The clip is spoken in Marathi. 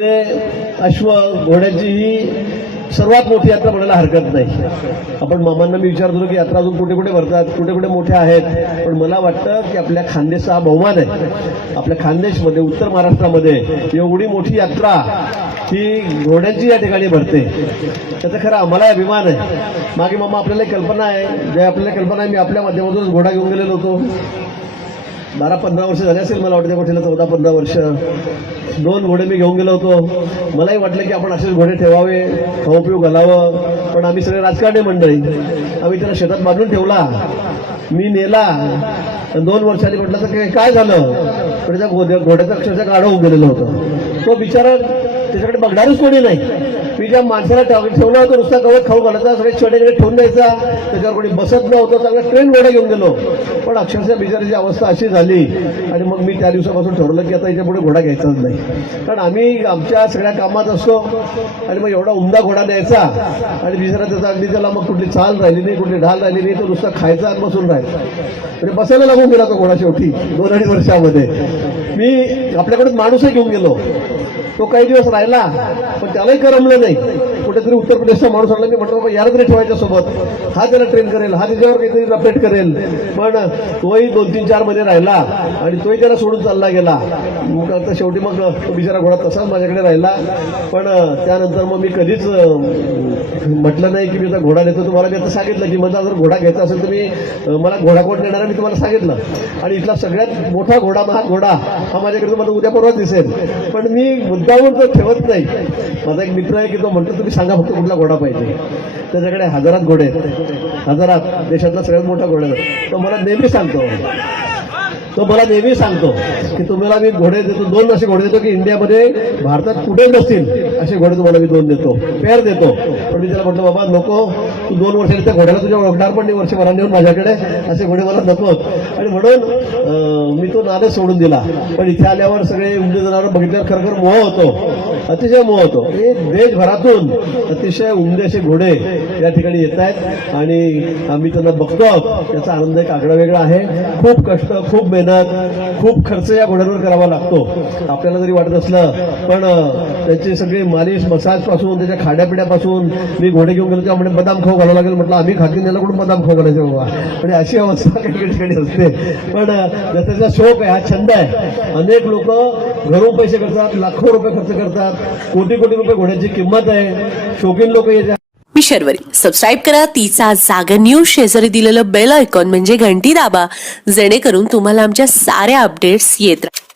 ते अश्व घोड्याची ही सर्वात मोठी यात्रा म्हणायला हरकत नाही. आपण मामांना मी विचारतो की यात्रा अजून कुठे कुठे भरतात कुठे कुठे मोठ्या आहेत? पण मला वाटतं की आपल्या खानदेशचा हा बहुमान आहे. आपल्या खानदेशमध्ये उत्तर महाराष्ट्रामध्ये एवढी मोठी यात्रा ही घोड्यांची या ठिकाणी भरते. त्याचा खरं आम्हाला अभिमान आहे. मागे मामा आपल्याला एक कल्पना आहे. जे आपल्याला कल्पना आहे मी आपल्या माध्यमातूनच घोडा घेऊन गेलेलो होतो. बारा पंधरा वर्ष झाले असेल मला वाटतं त्या गोष्टीला चौदा पंधरा वर्ष. दोन घोडे मी घेऊन गेलो होतो. मलाही वाटलं की आपण असेच घोडे ठेवावे खाऊ पिऊ घालावं. पण आम्ही सगळे राजकारणी मंडळी आम्ही त्याला शेतात बांधून ठेवला. मी नेला. दोन वर्षांनी म्हटलं तर काय- काय झालं? पण त्या घोड्याचा घोड्याचं अक्षरशः गाडं होऊन गेलेलं होतं. तो बिचारा त्याच्याकडे बघणारच कोणी नाही. मी ज्या माणसाला ठेवलं होतं नुसता गवत खाऊ घालायचा सगळे छोटे ठेवून द्यायचा त्याच्यावर कोणी बसत नव्हतं चांगला ट्रेन घोडा घेऊन गेलो. पण अक्षरशः बिचाराची अवस्था अशी झाली. आणि मग मी त्या दिवसापासून ठरवलं की आता याच्यापुढे घोडा घ्यायचाच नाही. कारण आम्ही आमच्या सगळ्या कामात असतो आणि मग एवढा उमदा घोडा द्यायचा. आणि बिचारा त्याचा अगदी त्याला मग कुठली चाल राहिली नाही कुठली ढाल राहिली नाही तो नुसता खायचा आणि बसून राहायचा. म्हणजे बसायला लागून गेला तो घोडा शेवटी दोन अडीच वर्षामध्ये. मी आपल्याकडेच माणूसही घेऊन गेलो. तो काही दिवस राहिला पण त्यालाही करमलं नाही. कुठेतरी उत्तर प्रदेशचा माणूस आणला मी म्हटलं बाबा याला तरी ठेवायच्या सोबत. हा त्याला ट्रेन करेल हा त्याच्यावर काहीतरी अपडेट करेल. पण तोही दोन तीन चार महिने राहिला आणि तोही त्याला सोडून चालला गेला. मग आता शेवटी मग तो बिचारा घोडा तसाच माझ्याकडे राहिला. पण त्यानंतर मग मी कधीच म्हटलं नाही की मी आता घोडा नेतो तुम्हाला मी आता सांगितलं की माझा जर घोडा घ्यायचा असेल तर मी मला घोडा कोण देणार मी तुम्हाला सांगितलं. आणि इथला सगळ्यात मोठा घोडा महा घोडा हा माझ्याकडे तुम्हाला उद्या परवा दिसेल. पण मी मुद्दावर तर ठेवत नाही माझा एक मित्र आहे की तो म्हणतो तुम्ही सांगा फक्त कुठला घोडा पाहिजे. त्याच्याकडे हजारात घोडे आहेत. हजारात देशातला सगळ्यात मोठा घोडा तो मला नेहमी सांगतो. तो मला नेहमी सांगतो की तुम्हाला मी घोडे देतो दोन असे घोडे देतो की इंडियामध्ये भारतात कुठे नसतील. असे घोडे तुम्हाला मी दोन देतो. पेर देतो. पण मी त्याला म्हटलं बाबा नको. तू दोन वर्षांनी त्या घोड्याला तुझ्या ओळखणार पण नाही वर्षभराने येऊन माझ्याकडे. असे घोडे मला नको आणि म्हणून मी तो नादच सोडून दिला. पण इथे आल्यावर सगळे उमदे जनावर बघितल्यावर खरखर मोह होतो. अतिशय मोह होतो. हे देशभरातून अतिशय उमदे असे घोडे या ठिकाणी येत आहेत. आणि आम्ही त्यांना बघतो. आहोत त्याचा आनंद एक आगळा वेगळा आहे. खूप कष्ट खूप मेहनत खूप खर्च या घोड्यांवर करावा लागतो. आपल्याला जरी वाटत असलं पण त्याचे सगळे मालिश मसाजपासून त्याच्या खाड्यापिड्यापासून मी घोडे घेऊन गेलो म्हणजे बदाम खाऊ घालावं लागेल. म्हटलं आम्ही खाकी नेला कुठून बदाम खाऊ घालायचे बाबा? म्हणजे अशी अवस्था काही ठिकाणी असते. पण त्याचा शोक आहे हा छंद आहे. अनेक लोक घरून पैसे करतात लाखो रुपये खर्च करतात. कोटी कोटी रुपये घोड्याची किंमत आहे. शौकीन लोक याच्या मी शर्वरी. सबस्क्राईब करा. तिचा जागा न्यूज शेजारी दिलेलं बेल आयकॉन म्हणजे घंटी दाबा. जेणेकरून तुम्हाला आमच्या साऱ्या अपडेट्स येत राहतात